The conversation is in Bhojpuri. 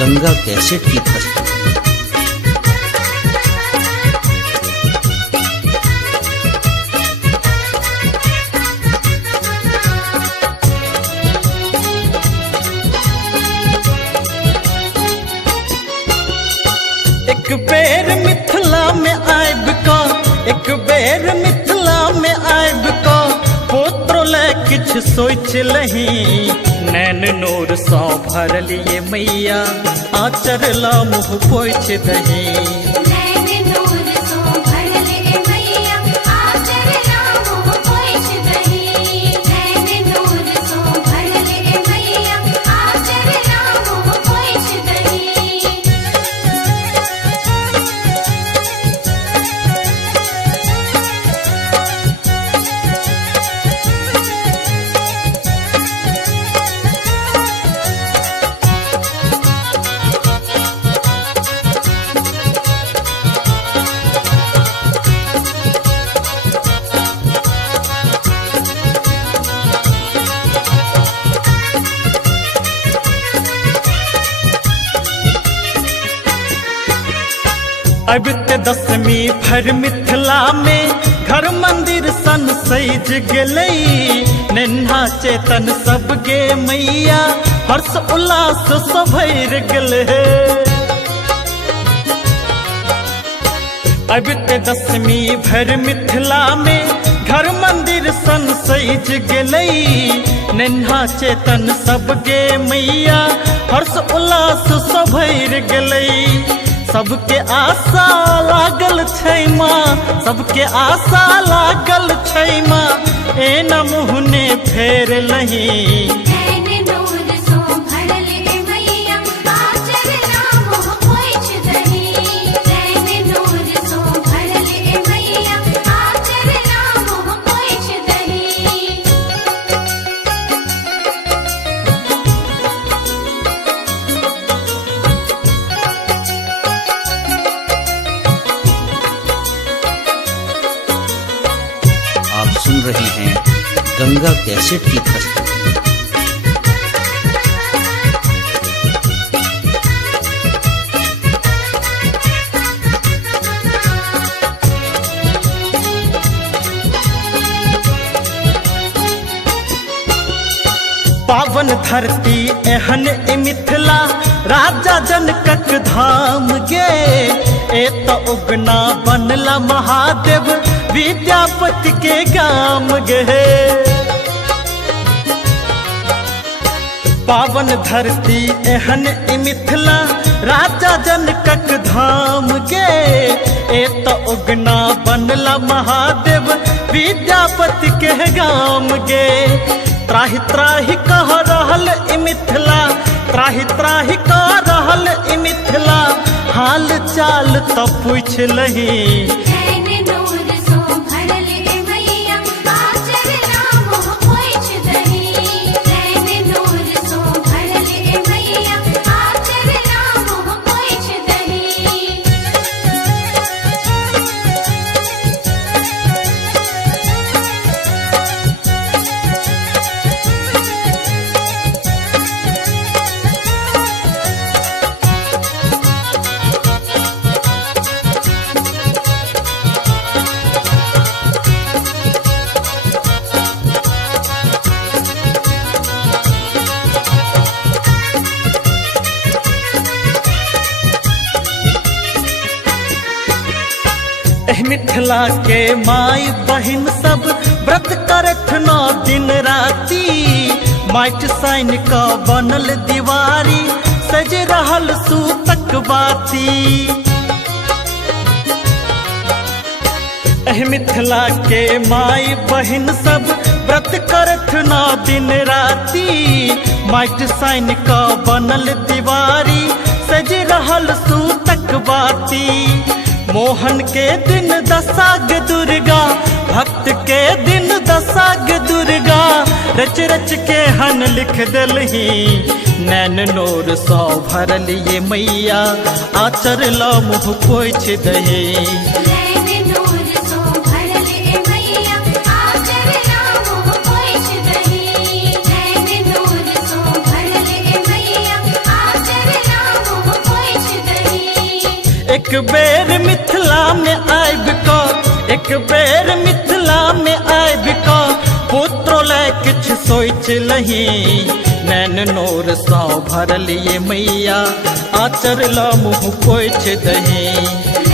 गंगा कैसेट की प्रस्तुति। एक बेर मिथिला में आयब का, एक बेर मिथिला में आयब का, पोत्रो ले किछ सोच लही। नैन नूर सौ भरलिए मैया, आचर ला मुँह पोछ दही। अब ते दसवीं भर मिथिला में घर मंदिर सन सज गेलई। नेन्हा चेतन सब गे मैया, हर्ष उल्लास से भर गेल। अब ते दसवीं भर मिथिला में घर मंदिर सन सज गेलई। नेन्हा चेतन सब गे मैया, हर्ष उल्लास से भर गेलई। सबके आशा लागल छै माँ, सबके आशा लागल छै माँ, एना मुहने फेर लही। आप सुन रहे हैं गंगा कैसेट की प्रस्तुति। पावन धरती एहन ए मिथिला, राजा जनकक धाम गे। ए तो उगना बनला महादेव, विद्यापति के गाम गे। पावन धरती एहन ए मिथिला, राजा जनकक धाम गे। ए तो उगना बनला महादेव, विद्यापति के गाम गे। त्राहि त्राहि कह रहल ई मिथिला, त्राहि त्राहि कह रहल ई मिथिला, हाल चाल तो पूछ लही। मिथिला के माई बहिन सब व्रत करत 9 दिन राती। माइट साइन का बनल दीवारी, सज रहल सूतक बाती। मिथिला के माई बहिन सब व्रत करत 9 दिन राती। माइट साइन का बनल दीवारी, सज रहल सूतक बाती। मोहन के दिन दसाग दुर्गा, भक्त के दिन दसाग दुर्गा, रच रच के हन लिख दलही। नैन नूर सौ भरलिए मैया, आचर ला मुँह पोछ दही। एक बेर मिथिला में आबि कऽ, एक बेर मिथिला में आबि कऽ पुत्रो ले किछु सोचि लही। नैन नोर सँ भरलिए मैया, आचर ला मुँह पोछि दही।